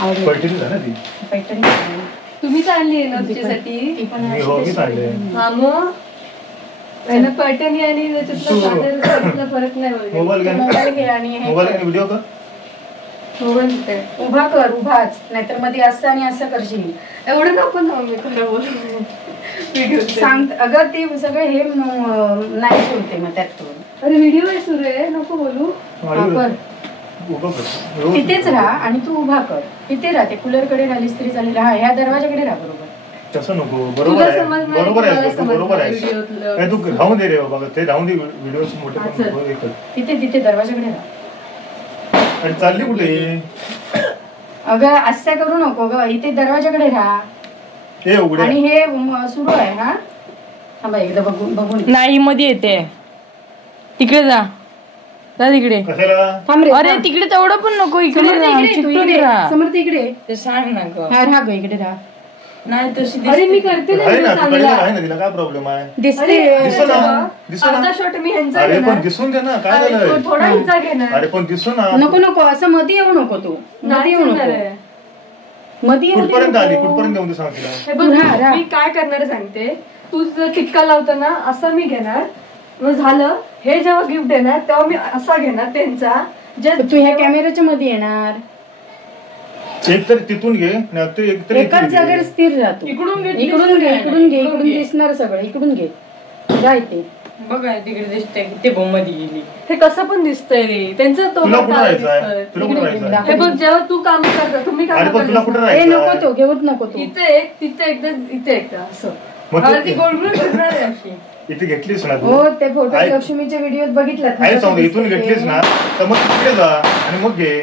पैठणी झाली ती. पैठणी तुम्हीच आणली आहे ना तुझ्यासाठी? हा मग पैठणी आणि त्याच्यातला फरक नाही. मोबाईल घे आणि व्हिडिओ कर. मोबाईल उभा कर, उभाच, नाहीतर मध्ये असं आणि असं करशील. एवढं नको ना मी खरं बोलू. व्हिडिओ सांग अगं ते सगळं हे नाही ठेवते मग त्यात. अरे व्हिडिओ आहे सुरू आहे, नको बोलू. तिथेच राहा आणि तू उभा कर. तिथे राहा, ते कूलर कडे राहिली स्त्री चालेल. राहा, ह्या दरवाजाकडे राहा. बरोबर तसं नको. बरोबर आहे, बरोबर आहे. तू राहून दे रे बाबा, ते राहून दे. व्हिडिओ मोठे तिथे तिथे दरवाजाकडे राहा. आणि चालली कुठे? अगं असं करू नको ग, इथे दरवाजाकडे राहा. आणि हे सुरू आहे. हा थांबा एकदा बघून नाही मध्ये येते. तिकडे जा तिकडे. अरे तिकडे तेवढं पण नको, इकडे समर्थ इकडे ते सांग ना ग. राहा ग इकडे राहा. नाही तशी अरे मी करते ना, काय प्रॉब्लेम आहे? दिसते अर्धा शॉट मी ह्यांचा अरे पण दिसून घे ना, काय झालं? थोडा ह्यांचा घे ना. अरे पण दिसू ना. नको नको असं मध्ये येऊ नको. तू मध्ये येऊ नको. मध्ये कुठपर्यंत आली? कुठपर्यंत येऊन सांग तिला. मी काय करणार सांगते. तू जर टिक्का लावतो ना, असा मी घेणार. मग झालं, हे जेव्हा गिफ्ट देणार तेव्हा मी असा घेणार त्यांचा. तू ह्या कॅमेऱ्याच्या मध्ये येणार. एक तर तिथून घे, एकाच जागेवर स्थिर राहतो. इकडून घे, इकडून दिसणार सगळं. इकडून घे, जाय ते बघा तिकडे दिसतंय. ते मध्ये गेली. हे कसं पण दिसतंय रे त्यांचं. तो हे बघ, जेव्हा तू काम करता, तुम्ही काम नको तो घेऊच नको. तू इथे एक, तिथे एकदा, इथे एकदा असं. ती गोलगोल अशी इथे घेतलीस ना. हो, ते फोटो लक्ष्मीच्या व्हिडिओत बघितलं. इथून घेतलीस ना तर मग तिकडे जा आणि मग घे.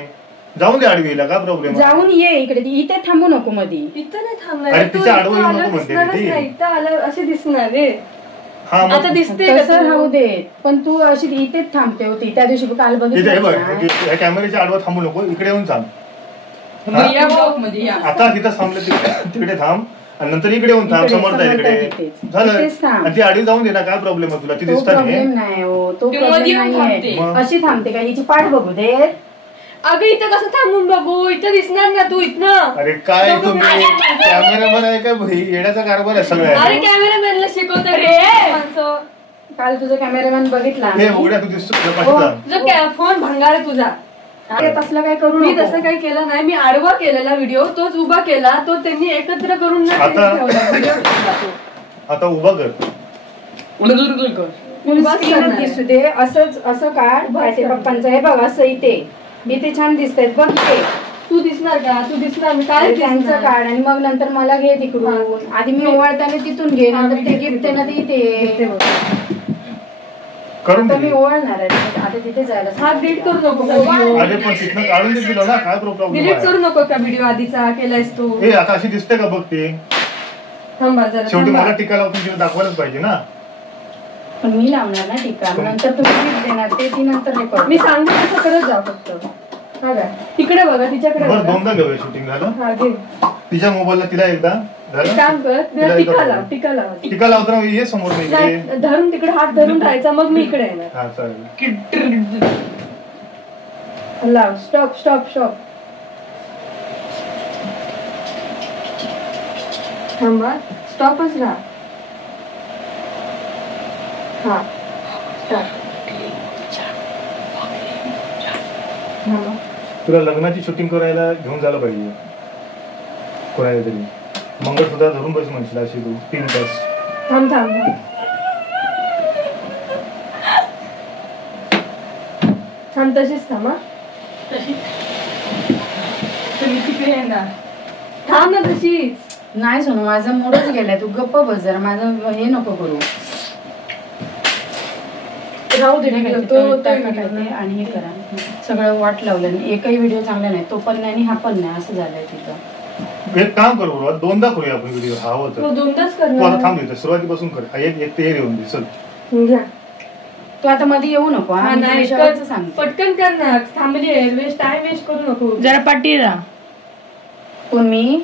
जाऊन दे आडवीला, काय प्रॉब्लेम? जाऊन ये इकडे. इथे थांबू नको मध्ये. इथं नाही थांबणार. इथं आलं असे दिसणार रे. आता दिसते तसं राहू दे, पण तू अशी इथेच थांबते होती त्या दिवशी. काल बघितलं. कॅमेऱ्याच्या आडवा थांबू नको, इकडे येऊन थांब. आता तिथं थांबलं तिकडे थांब आणि नंतर इकडे येऊन थांब. समोर जाईल इकडे. झालं. ती आडी जाऊन दे ना, काय प्रॉब्लेम आहे तुला? ती दिसत नाही. अशी थांबते का? हिची पाठ बघू दे. अगं इथं कसं थांबून बघू? इथं दिसणार ना तू इथनं. अरे काय तुम्ही कॅमेरामॅन आहे का भाई? येण्याचा कारभार आहे सगळं. अरे कॅमेरामॅनला शिकवतो रे. काल तुझा कॅमेरामॅन बघितला. तू दिसतो फोन भंगार आहे तुझा. तसलं काय करू? मी तसं काही केलं नाही. मी आडवा केलेला व्हिडिओ, तोच उभा केला. तो त्यांनी एकत्र करून आता उभा कर. दिसू दे. असंच असं काढ. पप्पांचं हे बघ, असं इथे छान दिसतंय बघ. तू दिसणार का? तू दिसणार मी काय? त्यांचं काढ आणि मग नंतर मला घे तिकडून. आधी मी ओवाळताना तिथून घे, नंतर ते गिफ्ट ना ते इथे. आता मी ओवाळणार आहे. आता तिथे जायला. हा डिलीट करू नको. डिलीट करू नको का व्हिडिओ आधीचा केलायस तू? आता अशी दिसते का बघ ते? थांबा जरा. शेवटी मला टीका लावून तिला दाखवायलाच पाहिजे ना. पण मी लावणार ना टीका, नंतर तुम्ही गिफ्ट देणार ते ती नंतर रेकॉर्ड. मी सांगते तसं करत जा फक्त. हा का? तिकडे बघा, तिच्याकडे बघा. दोनदा घेऊया शूटिंग झालं. हा घे. तिच्या मोबाईलला तिला एकदा काम कर. टिका लावताना ये समोर. धरून तिकडे हात धरून राहायचा, मग मी इकडे येणार. हा चालेल. लाव. Stop stop stop. थांबा. स्टॉपच राहा. हा तुला लग्नाची शूटिंग करायला घेऊन झालं पाहिजे कोणाला तरी. मंगळसूत्र धरून बस म्हणशील अशी तू 3 तास. थांब थांब थांब. तशीच थांब. तुम्ही तिकडे येणार. थांब ना तशीच. नाही सोनू, माझा मूडच गेलाय. तू गप्प बस जरा. माझं हे नको करू. राहू दे. आणि हे करा. सगळं वाट लावलं. एकही व्हिडिओ चांगला नाही. तो पण नाही आणि हा पण नाही. असं झालंय तिथं. एक काम करू, दोनदा करूया आपण व्हिडिओ. हा होतं दोनदाच करणार. थांब येतो सुरुवातीपासून कर. एक ते येऊन दे. चल तू आता मध्ये येऊ नको. सांग पटकन कर ना. थांबली आहे. टाइम वेस्ट करू नको. जरा पाठी राहा. कोण मी?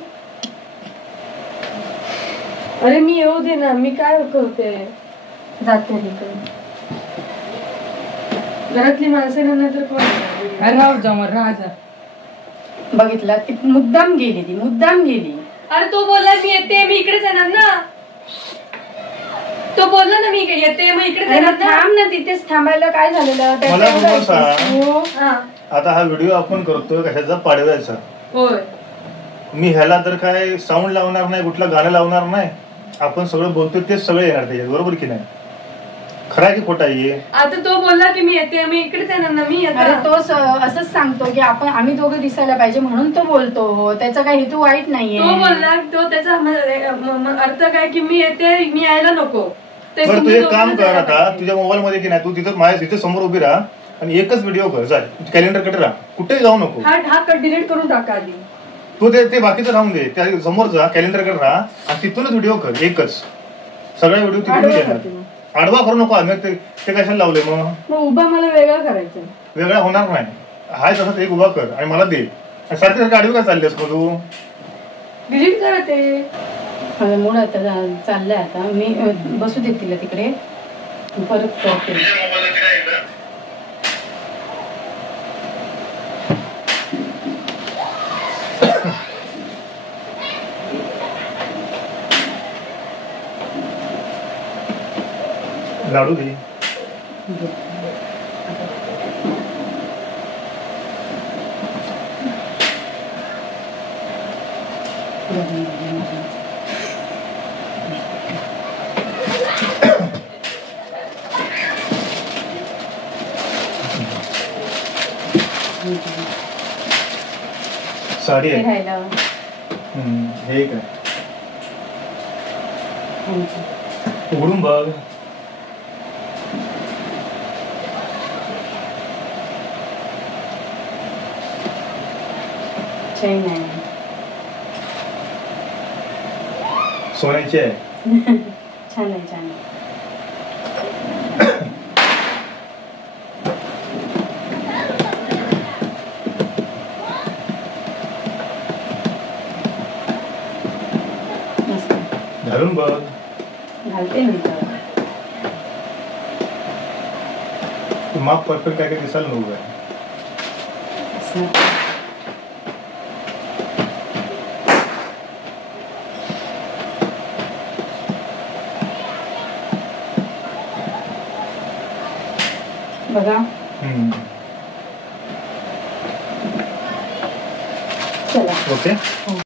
अरे मी येऊ दे ना. मी काय करते? जाते तिकडे. घरातली माणसं नाही तर कोण? राहू जा मग. राहा. बघितलं ती मुद्दाम गेली. अरे तो बोलला मी येते, मी इकडेच येणार ना. तो बोलला ना मी येते, मग इकडेच अरे येणार मग ना. थांब ना, तिथेच थांबायला काय झालेलं त्याचं मला एवढं बोल सांग. ऐकतेस तू? हा. आता हा व्हिडिओ आपण करतोय कशाचा, पाडव्याचा. होय. मी ह्याला तर काय साऊंड लावणार नाही, कुठलं गाणं लावणार नाही. आपण सगळं बोलतोय तेच सगळे येणार त्याच्यात, बरोबर की नाही? खरा की खोटा आहे? आता तो बोलला की मी येते, मी इकडेच येणार ना. मी अरे येते. तो असंच सांगतो की आम्ही दोघं दिसायला पाहिजे म्हणून तो बोलतो. त्याचा काही हेतू वाईट नाहीये. तो बोलला, तो त्याचा अर्थ काय की मी येते, मी यायला नको. ते बरं तू तुम्ही एक काम दोघं कर, जायला आता पाहिजे. तुझ्या मोबाईल मध्ये की नाही, तू तिथं माझ्या तिथे समोर उभी राहा आणि एकच व्हिडिओ कर. चाल कॅलेंडर कडे राहा, कुठेही जाऊ नको. हा कट डिलीट करून टाका आधी. तू ते बाकीचं राहून दे, त्या समोर जा, कॅलेंडर कडे राहा आणि तिथूनच व्हिडिओ कर. एकच सगळ्या व्हिडिओ तिथूनच आडवा येणार. करते मग. आडवा करू नको. आम्ही ते कशाला लावले मग? मग उभा मला वेगळा करायचा. वेगळा होणार नाही. हाय तसंच एक उभा कर आणि मला दे. आणि सारखी सारखी आडवी काय चाललीस मग तू? डिलीट करा ते. माझा मूड आता चाललाय. आता मी बसू देत तिला तिकडे, परत करते. लाडू दे. साडी आहे. राहिलं हे काय उघडून बघ. चैन आहे. सोन्याची आहे. छान आहे. मस्त. घालून बघ. घालते मी तर. माप परफेक्ट काय काय दिसायला नको काय. असं. बघा. चला. ओके.